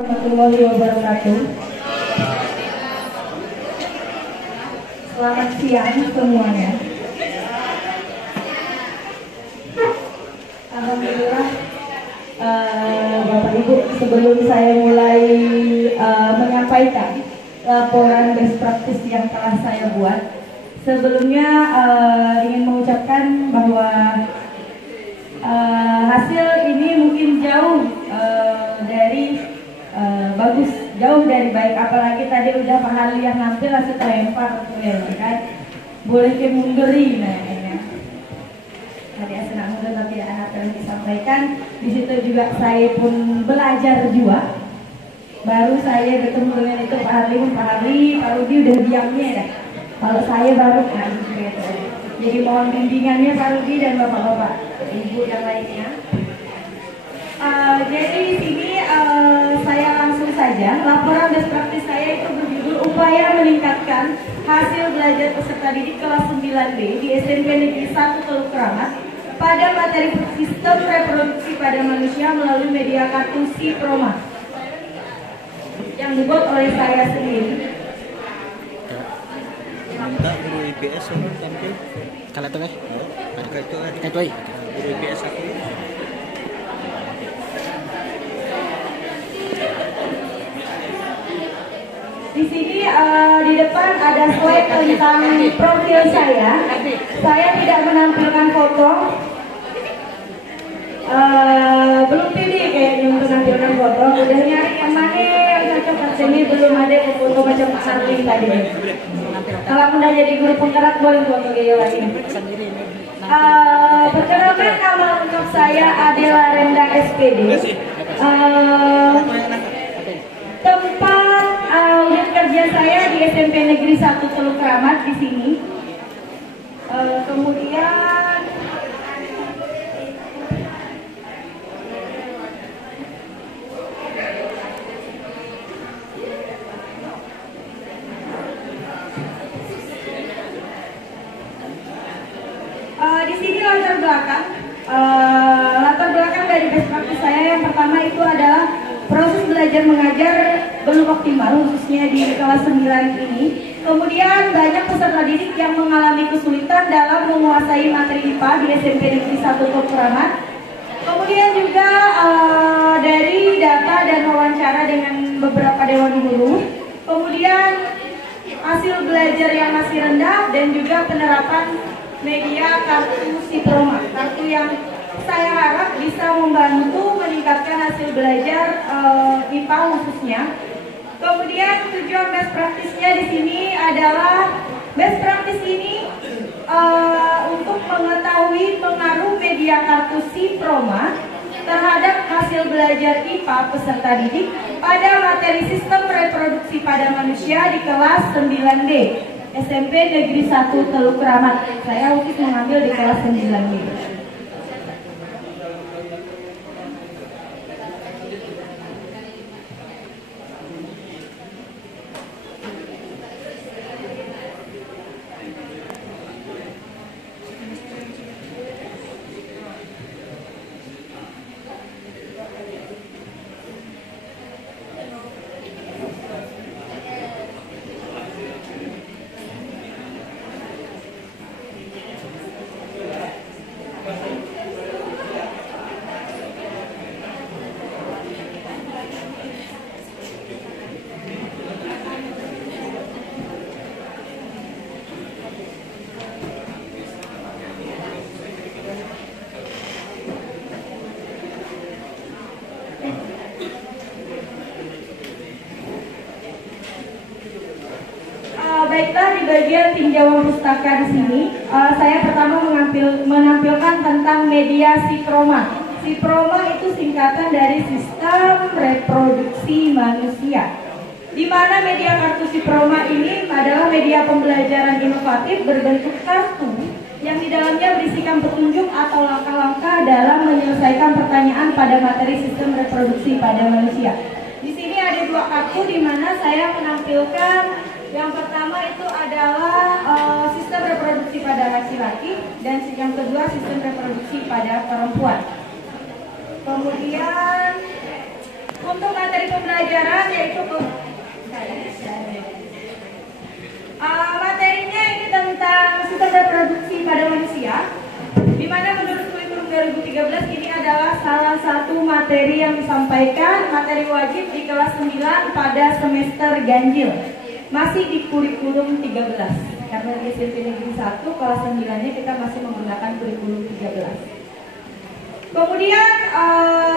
Warahmatullahi wabarakatuh. Selamat siang semuanya. Alhamdulillah, Bapak Ibu, sebelum saya mulai menyampaikan laporan best practice yang telah saya buat, sebelumnya ingin mengucapkan bahwa hasil ini mungkin jauh dari bagus, jauh dari baik. Apalagi tadi udah Pak Harli yang nampil langsung terlempar ya kan, boleh ke munderi nah ya. Tadi asal mundur tapi anak yang disampaikan di situ juga saya pun belajar juga. Baru saya bertemu dengan itu Pak Harli, Pak Rudi udah diamnya ya. Kalau saya baru gitu. Jadi mohon bimbingannya Pak Rudi dan bapak-bapak, ibu yang lainnya. Jadi di sini saya langsung saja, laporan best practice saya itu berjudul upaya meningkatkan hasil belajar peserta didik kelas 9B di SMP Negeri 1 Teluk Kramat pada materi sistem reproduksi pada manusia melalui media kartun SIPROMA yang dibuat oleh saya sendiri. Minta guru IPS tampil. Kalau itu kan? Itu guru IPS aku. Di sini di depan ada slide tentang profil saya. Saya tidak menampilkan foto. Belum pilih kayaknya untuk menampilkan foto. Udah nyari yang mana yang cocok. Sini belum ada foto macam Pak Harli tadi. Kalau udah jadi guru penggerak boleh foto kayak lagi. Perkenalkan, nama lengkap saya Adela Renda SPD. Tempat unit kerja saya di SMP Negeri 1 Teluk Kramat di sini. Kemudian di sini latar belakang dari best practice saya yang pertama itu adalah proses belajar mengajar belum optimal khususnya di kelas 9 ini. Kemudian banyak peserta didik yang mengalami kesulitan dalam menguasai materi IPA di SMP Negeri 1 Teluk Kramat. Kemudian juga dari data dan wawancara dengan beberapa dewan guru. Kemudian hasil belajar yang masih rendah dan juga penerapan media kartu SIPROMA, kartu yang saya harap bisa membantu meningkatkan hasil belajar IPA khususnya. Kemudian tujuan best practice-nya di sini adalah best practice ini untuk mengetahui pengaruh media kartu SIPROMA terhadap hasil belajar IPA peserta didik pada materi sistem reproduksi pada manusia di kelas 9B SMP Negeri 1 Teluk Kramat. Saya khusus mengambil di kelas 9B. Baiklah, di bagian tinjauan pustaka di sini, saya pertama menampilkan tentang media SIPROMA. SIPROMA itu singkatan dari Sistem Reproduksi Manusia, di mana media kartu SIPROMA ini adalah media pembelajaran inovatif berbentuk kartu yang di dalamnya berisikan petunjuk atau langkah-langkah dalam menyelesaikan pertanyaan pada materi sistem reproduksi pada manusia. Di sini ada dua kartu di mana saya menampilkan. Yang pertama itu adalah sistem reproduksi pada laki-laki dan yang kedua sistem reproduksi pada perempuan. Kemudian untuk materi pembelajaran materi yang disampaikan, materi wajib di kelas 9 pada semester ganjil. Masih di kurikulum 13. Karena di SMP Negeri 1 kelas 9-nya kita masih menggunakan kurikulum 13. Kemudian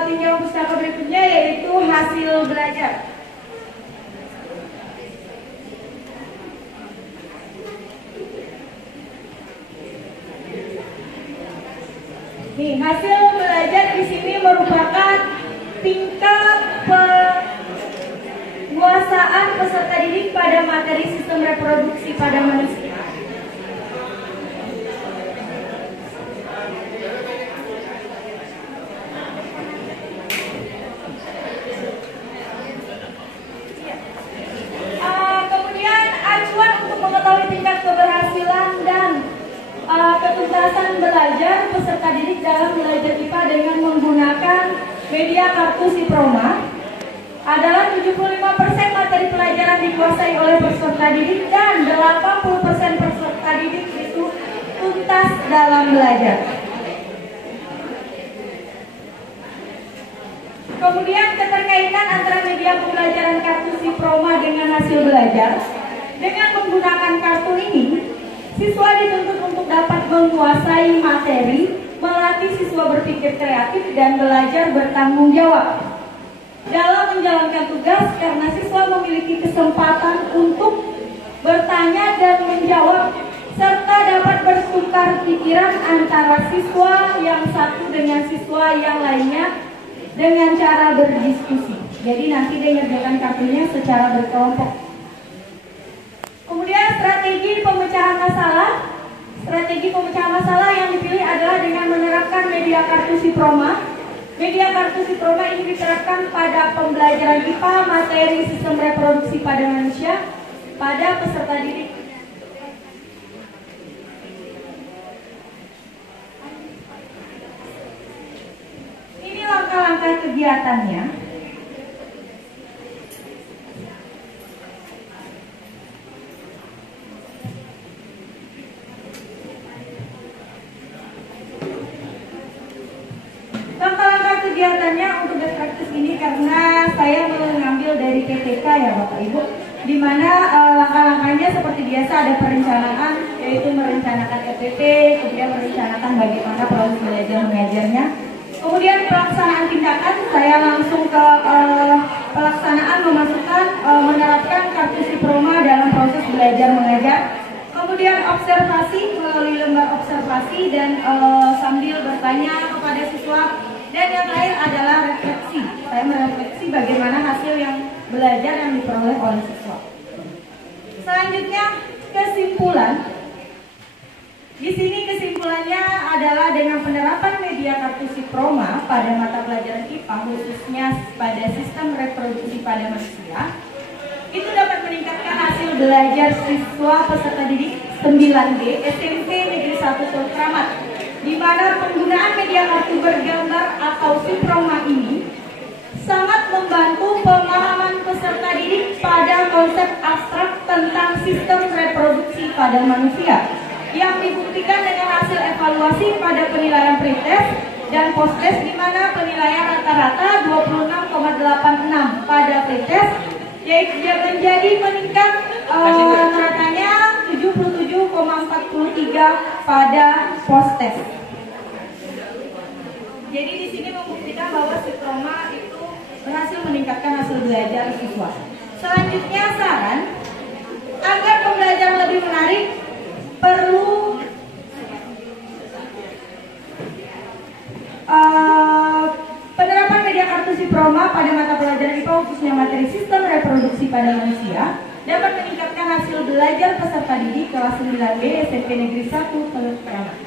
tinjauan pustaka berikutnya yaitu hasil belajar. Nih, hasil belajar di sini merupakan tingkat penguasaan peserta didik pada materi sistem reproduksi pada manusia. Kemudian acuan untuk mengetahui tingkat keberhasilan dan ketuntasan belajar peserta didik dalam belajar IPA dengan menggunakan media kartu Siproma adalah 75% materi pelajaran dikuasai oleh peserta didik dan 80% peserta didik itu tuntas dalam belajar. Kemudian keterkaitan antara media pembelajaran kartu Siproma dengan hasil belajar. Dengan menggunakan kartu ini, siswa dituntut untuk dapat menguasai materi, melatih siswa berpikir kreatif dan belajar bertanggung jawab dalam menjalankan tugas karena siswa memiliki kesempatan untuk bertanya dan menjawab serta dapat bertukar pikiran antara siswa yang satu dengan siswa yang lainnya dengan cara berdiskusi. Jadi nanti dia ngerjakan kartunya secara berkelompok. Kemudian strategi pemecahan masalah. Strategi pemecahan masalah yang dipilih adalah dengan menerapkan media kartu Siproma. Media kartu Siproma ini diterapkan pada pembelajaran IPA materi sistem reproduksi pada manusia pada peserta didik. Ini langkah-langkah kegiatannya. Kegiatannya untuk best practice ini karena saya mengambil dari PTK ya Bapak Ibu, di mana langkah-langkahnya seperti biasa ada perencanaan, yaitu merencanakan EPP, kemudian merencanakan bagaimana proses belajar mengajarnya, kemudian pelaksanaan tindakan. Saya langsung ke pelaksanaan memasukkan menerapkan kartu Siproma dalam proses belajar mengajar. Kemudian observasi melalui lembar observasi dan sambil bertanya kepada siswa. Dan yang terakhir adalah refleksi. Saya merefleksi bagaimana hasil yang belajar yang diperoleh oleh siswa. Selanjutnya kesimpulan. Di sini kesimpulannya adalah dengan penerapan media kartu Siproma pada mata pelajaran IPA khususnya pada sistem reproduksi pada manusia, itu dapat meningkatkan hasil belajar siswa peserta didik 9B SMP Negeri 1 Teluk Kramat, di mana penggunaan media kartu bergambar atau Siproma ini sangat membantu pemahaman peserta didik pada konsep abstrak tentang sistem reproduksi pada manusia yang dibuktikan dengan hasil evaluasi pada penilaian pretest dan posttest, di mana penilaian rata-rata 26,86 pada pretest yaitu menjadi meningkat ratanya 77,43 pada posttest. Jadi di sini membuktikan bahwa Siproma itu berhasil meningkatkan hasil belajar siswa. Selanjutnya saran agar pembelajaran lebih menarik perlu penerapan media kartu Siproma pada mata pelajaran IPA khususnya materi sistem reproduksi pada manusia dapat meningkatkan hasil belajar peserta didik kelas 9B SMP Negeri 1 Teluk Kramat.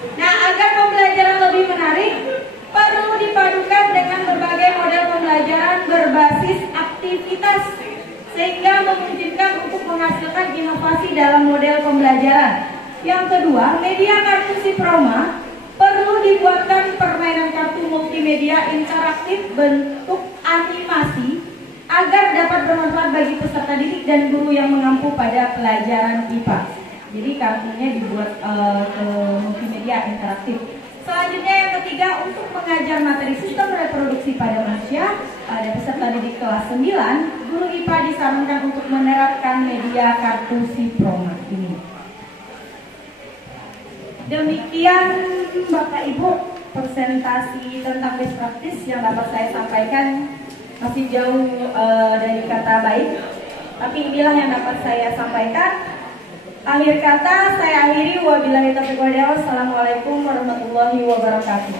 Nah, agar pembelajaran lebih menarik perlu dipadukan dengan berbagai model pembelajaran berbasis aktivitas sehingga memungkinkan untuk menghasilkan inovasi dalam model pembelajaran. Yang kedua, media kartu Siproma perlu dibuatkan permainan kartu multimedia interaktif bentuk animasi agar dapat bermanfaat bagi peserta didik dan guru yang mengampu pada pelajaran IPA. Jadi kartunya dibuat ke multimedia interaktif. Selanjutnya yang ketiga, untuk mengajar materi sistem reproduksi pada manusia pada peserta didik kelas 9, guru IPA disarankan untuk menerapkan media kartu Siproma ini. Demikian Bapak Ibu presentasi tentang best practice yang dapat saya sampaikan. Masih jauh dari kata baik, tapi inilah yang dapat saya sampaikan. Akhir kata saya akhiri, wabillahi taufiq wal hidayah. Wassalamualaikum warahmatullahi wabarakatuh.